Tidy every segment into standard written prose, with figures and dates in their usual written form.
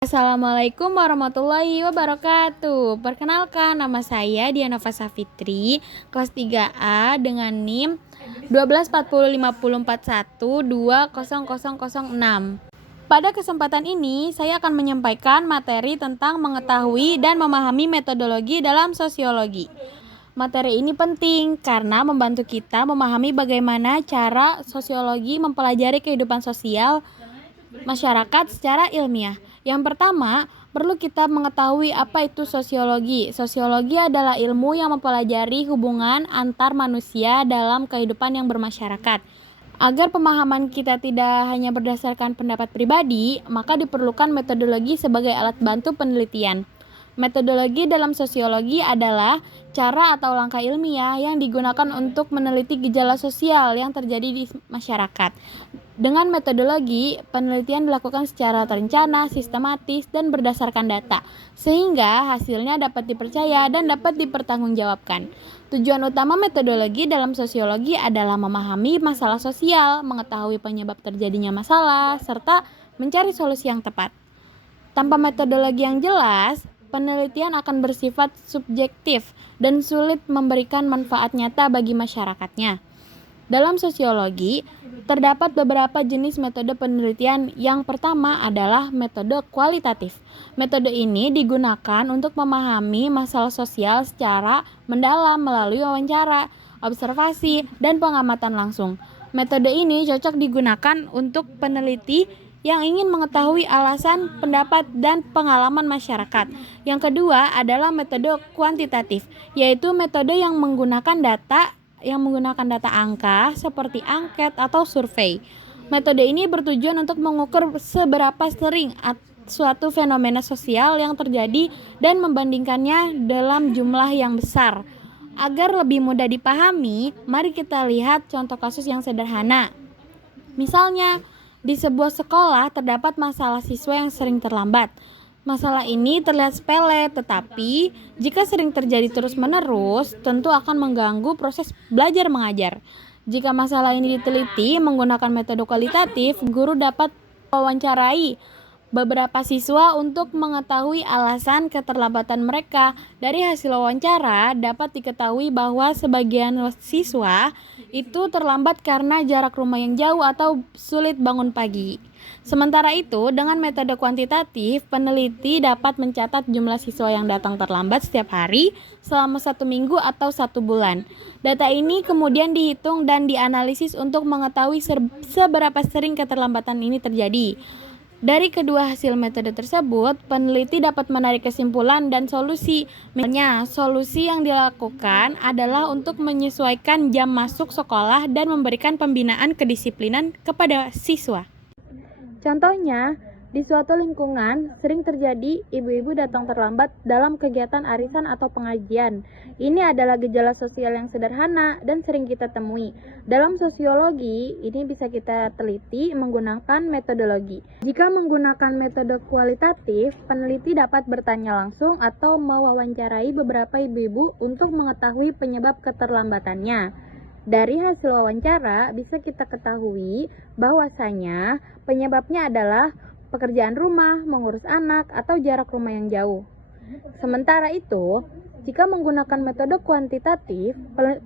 Assalamualaikum warahmatullahi wabarakatuh. Perkenalkan, nama saya Diana Fasa Fitri, kelas 3A dengan NIM 124054120006. Pada kesempatan ini, saya akan menyampaikan materi tentang mengetahui dan memahami metodologi dalam sosiologi. Materi ini penting karena membantu kita memahami bagaimana cara sosiologi mempelajari kehidupan sosial masyarakat secara ilmiah. Yang pertama, perlu kita mengetahui apa itu sosiologi. Sosiologi adalah ilmu yang mempelajari hubungan antar manusia dalam kehidupan yang bermasyarakat. Agar pemahaman kita tidak hanya berdasarkan pendapat pribadi, maka diperlukan metodologi sebagai alat bantu penelitian. Metodologi dalam sosiologi adalah cara atau langkah ilmiah yang digunakan untuk meneliti gejala sosial yang terjadi di masyarakat. Dengan metodologi, penelitian dilakukan secara terencana, sistematis, dan berdasarkan data, sehingga hasilnya dapat dipercaya dan dapat dipertanggungjawabkan. Tujuan utama metodologi dalam sosiologi adalah memahami masalah sosial, mengetahui penyebab terjadinya masalah, serta mencari solusi yang tepat. Tanpa metodologi yang jelas, penelitian akan bersifat subjektif dan sulit memberikan manfaat nyata bagi masyarakatnya. Dalam sosiologi, terdapat beberapa jenis metode penelitian. Yang pertama adalah metode kualitatif. Metode ini digunakan untuk memahami masalah sosial secara mendalam melalui wawancara, observasi, dan pengamatan langsung. Metode ini cocok digunakan untuk peneliti yang ingin mengetahui alasan, pendapat, dan pengalaman masyarakat. Yang kedua adalah metode kuantitatif, yaitu metode yang menggunakan data angka seperti angket atau survei. Metode ini bertujuan untuk mengukur seberapa sering suatu fenomena sosial yang terjadi dan membandingkannya dalam jumlah yang besar. Agar lebih mudah dipahami, mari kita lihat contoh kasus yang sederhana. Misalnya, di sebuah sekolah terdapat masalah siswa yang sering terlambat. Masalah ini terlihat sepele, tetapi jika sering terjadi terus-menerus, tentu akan mengganggu proses belajar mengajar. Jika masalah ini diteliti menggunakan metode kualitatif, guru dapat mewawancarai beberapa siswa untuk mengetahui alasan keterlambatan mereka. Dari hasil wawancara dapat diketahui bahwa sebagian siswa itu terlambat karena jarak rumah yang jauh atau sulit bangun pagi. Sementara itu, dengan metode kuantitatif, peneliti dapat mencatat jumlah siswa yang datang terlambat setiap hari selama 1 minggu atau 1 bulan. Data ini kemudian dihitung dan dianalisis untuk mengetahui seberapa sering keterlambatan ini terjadi. Dari kedua hasil metode tersebut, peneliti dapat menarik kesimpulan dan solusi. Misalnya, solusi yang dilakukan adalah untuk menyesuaikan jam masuk sekolah dan memberikan pembinaan kedisiplinan kepada siswa. Contohnya, di suatu lingkungan sering terjadi ibu-ibu datang terlambat dalam kegiatan arisan atau pengajian. Ini adalah gejala sosial yang sederhana dan sering kita temui. Dalam sosiologi, ini bisa kita teliti menggunakan metodologi. Jika menggunakan metode kualitatif, peneliti dapat bertanya langsung atau mewawancarai beberapa ibu-ibu untuk mengetahui penyebab keterlambatannya. Dari hasil wawancara bisa kita ketahui bahwasanya penyebabnya adalah pekerjaan rumah, mengurus anak, atau jarak rumah yang jauh. Sementara itu, jika menggunakan metode kuantitatif,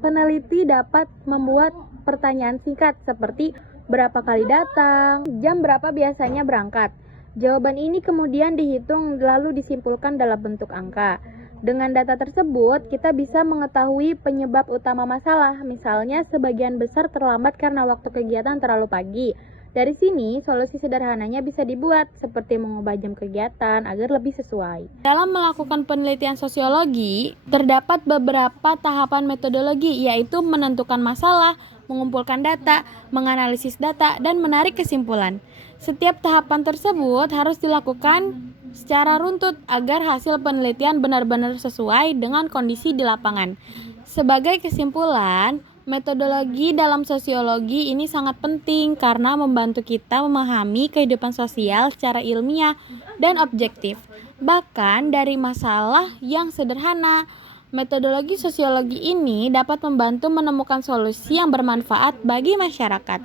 peneliti dapat membuat pertanyaan singkat seperti berapa kali datang, jam berapa biasanya berangkat. Jawaban ini kemudian dihitung lalu disimpulkan dalam bentuk angka. Dengan data tersebut, kita bisa mengetahui penyebab utama masalah, misalnya sebagian besar terlambat karena waktu kegiatan terlalu pagi. Dari sini, solusi sederhananya bisa dibuat, seperti mengubah jam kegiatan agar lebih sesuai. Dalam melakukan penelitian sosiologi, terdapat beberapa tahapan metodologi, yaitu menentukan masalah, mengumpulkan data, menganalisis data, dan menarik kesimpulan. Setiap tahapan tersebut harus dilakukan secara runtut agar hasil penelitian benar-benar sesuai dengan kondisi di lapangan. Sebagai kesimpulan, metodologi dalam sosiologi ini sangat penting karena membantu kita memahami kehidupan sosial secara ilmiah dan objektif. Bahkan dari masalah yang sederhana, metodologi sosiologi ini dapat membantu menemukan solusi yang bermanfaat bagi masyarakat.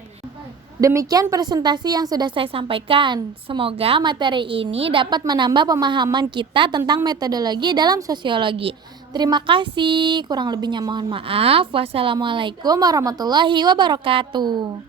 Demikian presentasi yang sudah saya sampaikan. Semoga materi ini dapat menambah pemahaman kita tentang metodologi dalam sosiologi. Terima kasih. Kurang lebihnya mohon maaf. Wassalamualaikum warahmatullahi wabarakatuh.